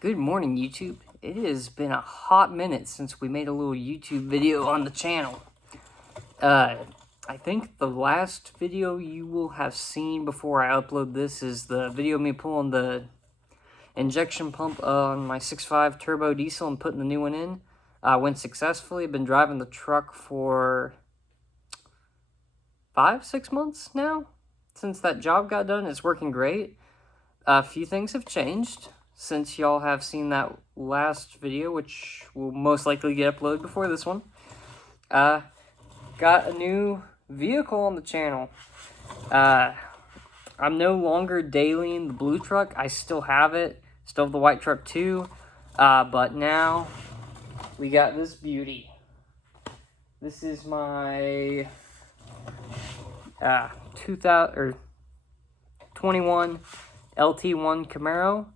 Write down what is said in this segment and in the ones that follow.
Good morning, YouTube. It has been a hot minute since we made a little YouTube video on the channel. I think the last video you will have seen before I upload this is the video of me pulling the injection pump on my 6.5 turbo diesel and putting the new one in. Went successfully. Been driving the truck for 5-6 months now. Since that job got done, it's working great. A few things have changed since y'all have seen that last video, which will most likely get uploaded before this one. Got a new vehicle on the channel. I'm no longer dailying the blue truck. I still have it. Still have the white truck too. But now we got this beauty. This is my 2021 LT1 Camaro.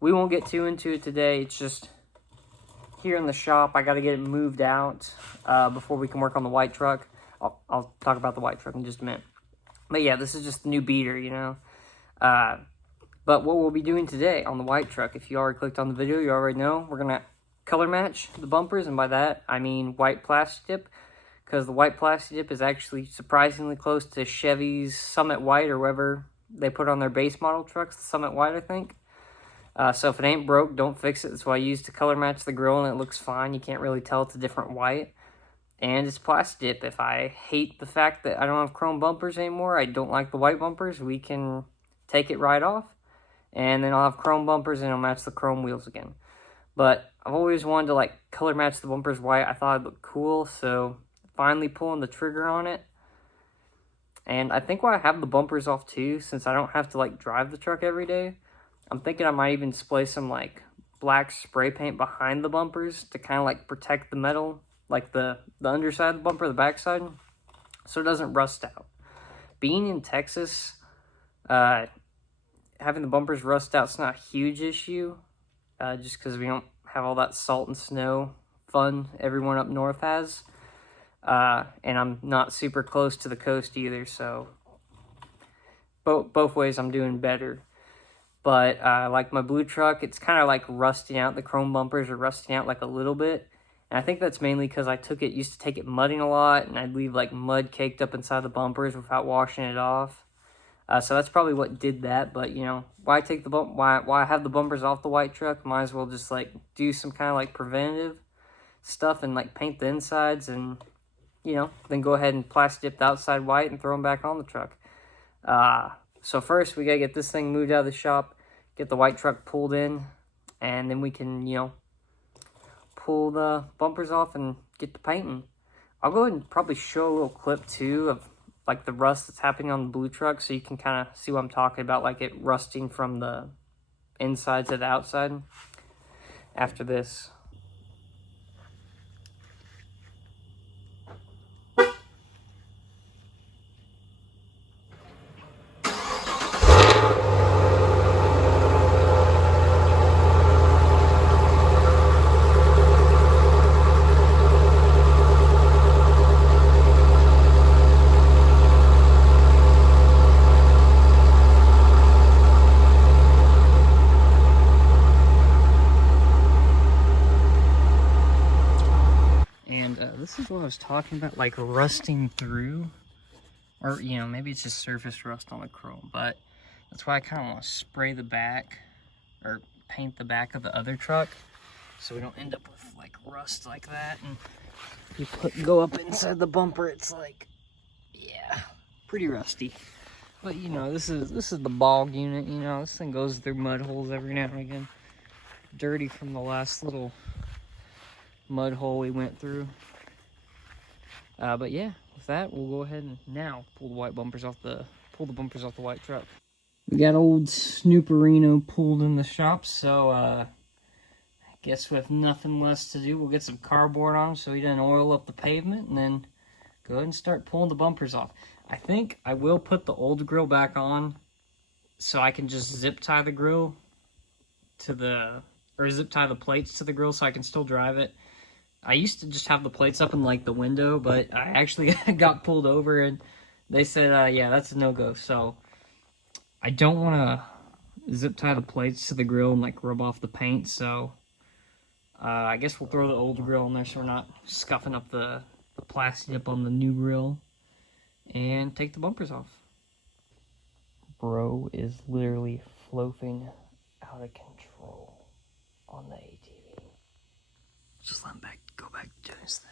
We won't get too into it today. It's just here in the shop. I got to get it moved out before we can work on the white truck. I'll talk about the white truck in just a minute. But yeah, this is just the new beater, you know. But what we'll be doing today on the white truck, if you already clicked on the video, you already know, we're going to color match the bumpers. And by that, I mean white plastic dip. Because the white plastic dip is actually surprisingly close to Chevy's Summit White or whatever they put on their base model trucks, the Summit White, I think. So if it ain't broke, don't fix it. That's what I use to color match the grill, and it looks fine. You can't really tell it's a different white. And it's plastic dip. If I hate the fact that I don't have chrome bumpers anymore, I don't like the white bumpers, we can take it right off. And then I'll have chrome bumpers, and it'll match the chrome wheels again. But I've always wanted to, like, color match the bumpers white. I thought it'd look cool, so finally pulling the trigger on it. And I think while I have the bumpers off too, since I don't have to like drive the truck every day, I'm thinking I might even spray some like black spray paint behind the bumpers to kind of like protect the metal, like the underside of the bumper, the backside, so it doesn't rust out. Being in Texas, having the bumpers rust out is not a huge issue, just because we don't have all that salt and snow fun everyone up north has. And I'm not super close to the coast either, so both ways I'm doing better. But like my blue truck, it's kind of like rusting out. The chrome bumpers are rusting out like a little bit, and I think that's mainly because I used to take it mudding a lot, and I'd leave like mud caked up inside the bumpers without washing it off. So that's probably what did that. But you know, why have the bumpers off the white truck? Might as well just like do some kind of like preventative stuff and like paint the insides, and you know, then go ahead and plastic dip the outside white and throw them back on the truck. So first, we got to get this thing moved out of the shop, get the white truck pulled in, and then we can, you know, pull the bumpers off and get the painting. I'll go ahead and probably show a little clip, too, of, like, the rust that's happening on the blue truck, so you can kind of see what I'm talking about, like it rusting from the inside to the outside after this. This is what I was talking about, like rusting through, or you know, maybe it's just surface rust on the chrome, but that's why I kind of want to spray the back or paint the back of the other truck so we don't end up with like rust like that. And you go up inside the bumper, it's like, yeah, pretty rusty. But you know, this is the bog unit. You know, this thing goes through mud holes every now and again, dirty from the last little mud hole we went through. But yeah, with that, we'll go ahead and now pull the bumpers off the white truck. We got old Snooperino pulled in the shop, so I guess with nothing less to do, we'll get some cardboard on him so he doesn't oil up the pavement, and then go ahead and start pulling the bumpers off. I think I will put the old grill back on so I can just zip tie the grill to zip tie the plates to the grill so I can still drive it. I used to just have the plates up in like the window, but I actually got pulled over and they said, yeah, that's a no-go. So I don't want to zip tie the plates to the grill and like rub off the paint. So I guess we'll throw the old grill in there so we're not scuffing up the plastic up on the new grill, and take the bumpers off. Bro is literally floating out of control on the ATV. Just let him go back to doing his thing.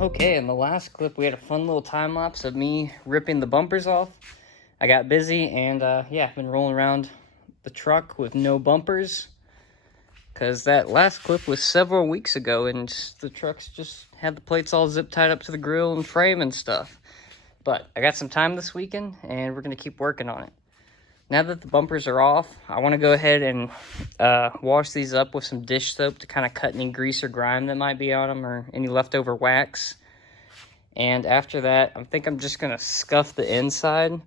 Okay, in the last clip we had a fun little time lapse of me ripping the bumpers off. I got busy and yeah, I've been rolling around the truck with no bumpers because that last clip was several weeks ago and the truck's just had the plates all zip tied up to the grill and frame and stuff. But I got some time this weekend and we're going to keep working on it. Now that the bumpers are off, I want to go ahead and wash these up with some dish soap to kind of cut any grease or grime that might be on them or any leftover wax. And after that, I think I'm just going to scuff the inside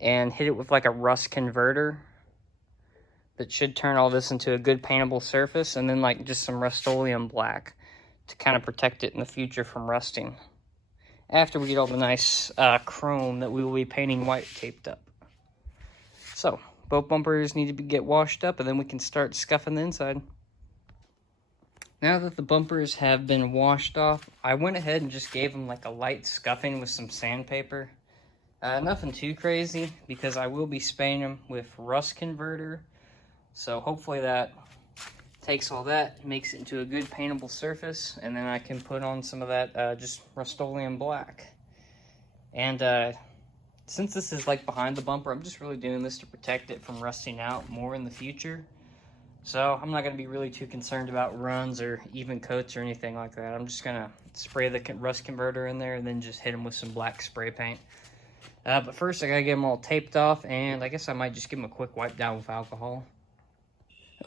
and hit it with like a rust converter that should turn all this into a good paintable surface, and then like just some Rust-Oleum black to kind of protect it in the future from rusting after we get all the nice chrome that we will be painting white taped up. So both bumpers need to get washed up and then we can start scuffing the inside. Now that the bumpers have been washed off, I went ahead and just gave them like a light scuffing with some sandpaper. Nothing too crazy because I will be spraying them with rust converter. So hopefully that takes all that, makes it into a good paintable surface, and then I can put on some of that just Rust-Oleum black. And since this is like behind the bumper, I'm just really doing this to protect it from rusting out more in the future. So I'm not going to be really too concerned about runs or even coats or anything like that. I'm just going to spray the rust converter in there and then just hit them with some black spray paint. But first I got to get them all taped off, and I guess I might just give them a quick wipe down with alcohol.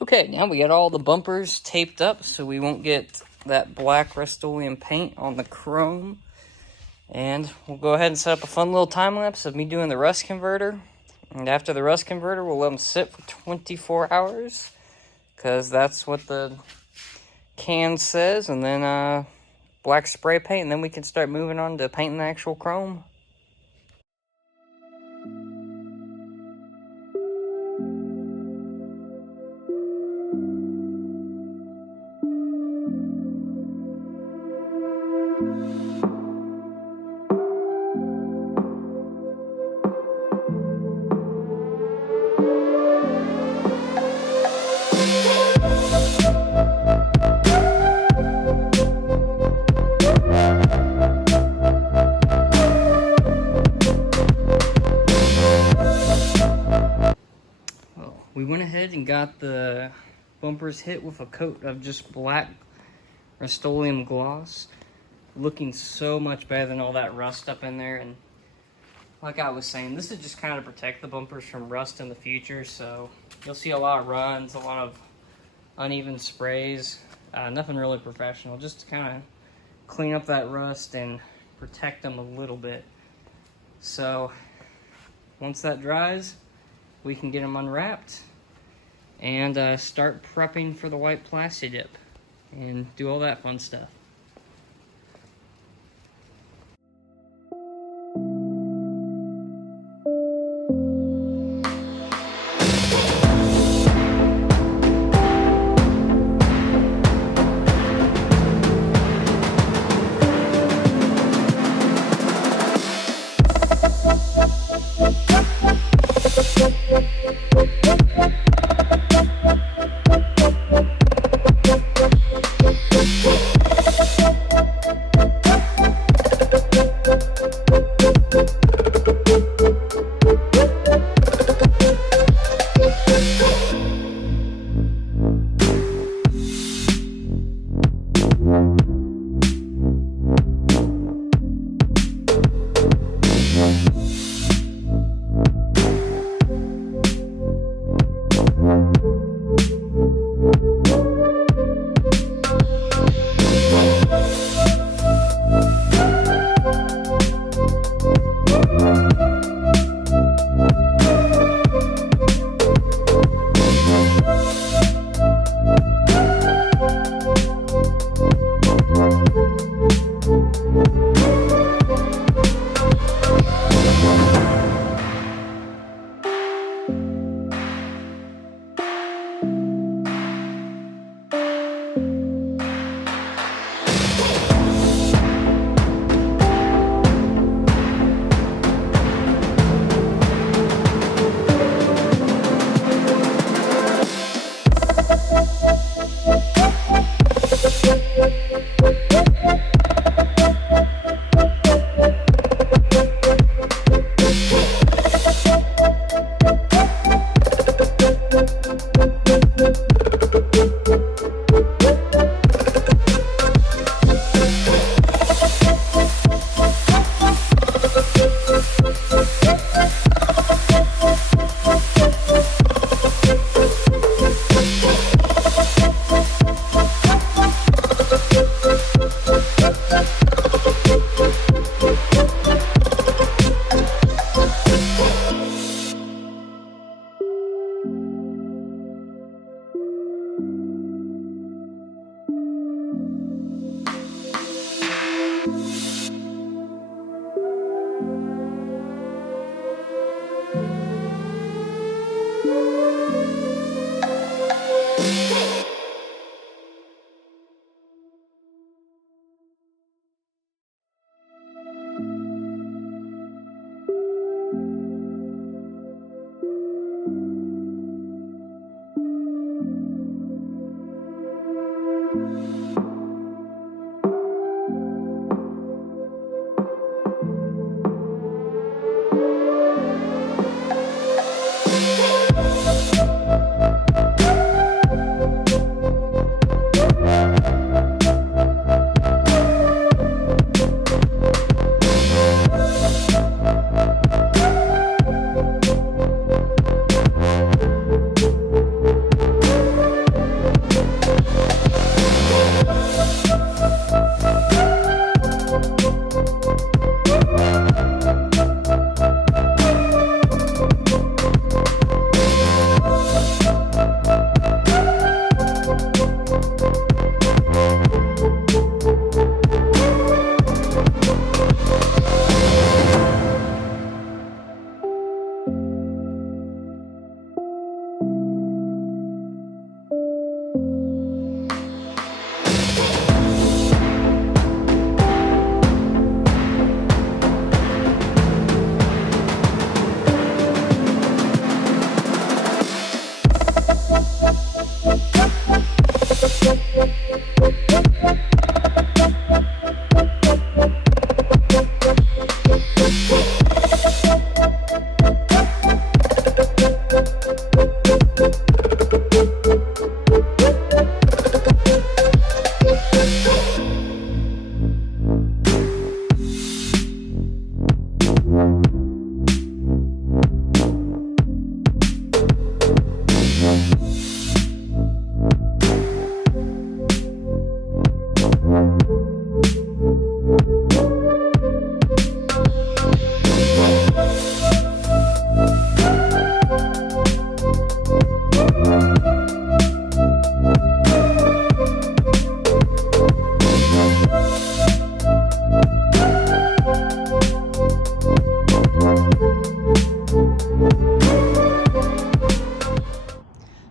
Okay, now we got all the bumpers taped up so we won't get that black Rust-Oleum paint on the chrome. And we'll go ahead and set up a fun little time lapse of me doing the rust converter. And after the rust converter, we'll let them sit for 24 hours. Because that's what the can says. And then black spray paint. And then we can start moving on to painting the actual chrome. We went ahead and got the bumpers hit with a coat of just black Rust-Oleum gloss, looking so much better than all that rust up in there. And like I was saying, this is just kind of protect the bumpers from rust in the future, so you'll see a lot of runs, a lot of uneven sprays, nothing really professional, just to kind of clean up that rust and protect them a little bit. So once that dries, we can get them unwrapped and start prepping for the white plasti dip and do all that fun stuff.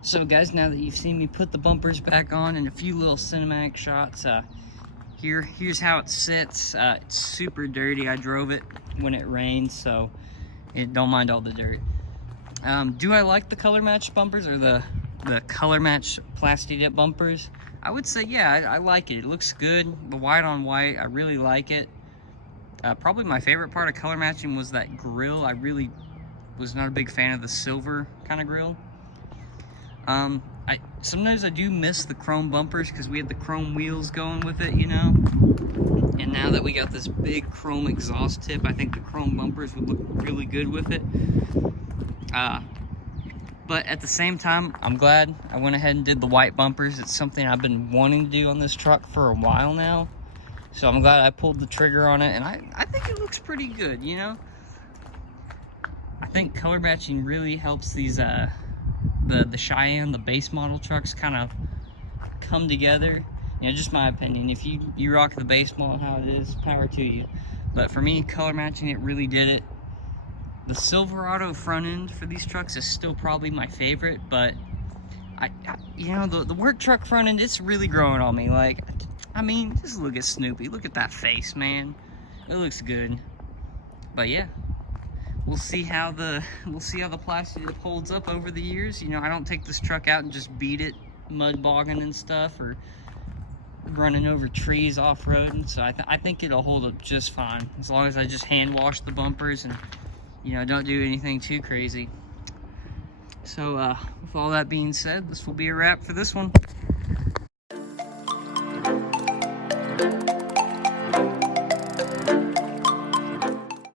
So guys, now that you've seen me put the bumpers back on and a few little cinematic shots, here's how it sits. It's super dirty. I drove it when it rained, so don't mind all the dirt. Do I like the color match bumpers, or the color match plasti dip bumpers? I would say, yeah, I like it. It looks good. The white on white, I really like it. Probably my favorite part of color matching was that grill. I really was not a big fan of the silver kind of grill. Sometimes I do miss the chrome bumpers because we had the chrome wheels going with it, you know? And now that we got this big chrome exhaust tip, I think the chrome bumpers would look really good with it. But at the same time, I'm glad I went ahead and did the white bumpers. It's something I've been wanting to do on this truck for a while now. So I'm glad I pulled the trigger on it, and I think it looks pretty good, you know? I think color matching really helps these, the Cheyenne, the base model trucks kind of come together. You know, just my opinion. If you rock the base model how it is, power to you. But for me, color matching, it really did it. The Silverado front end for these trucks is still probably my favorite, but you know, the work truck front end, it's really growing on me. Like, I mean, just look at Snoopy. Look at that face, man. It looks good. But yeah, we'll see how the plastic dip holds up over the years. You know, I don't take this truck out and just beat it mud bogging and stuff, or running over trees off-roading. So I think it'll hold up just fine, as long as I just hand wash the bumpers and, you know, don't do anything too crazy. So with all that being said, this will be a wrap for this one.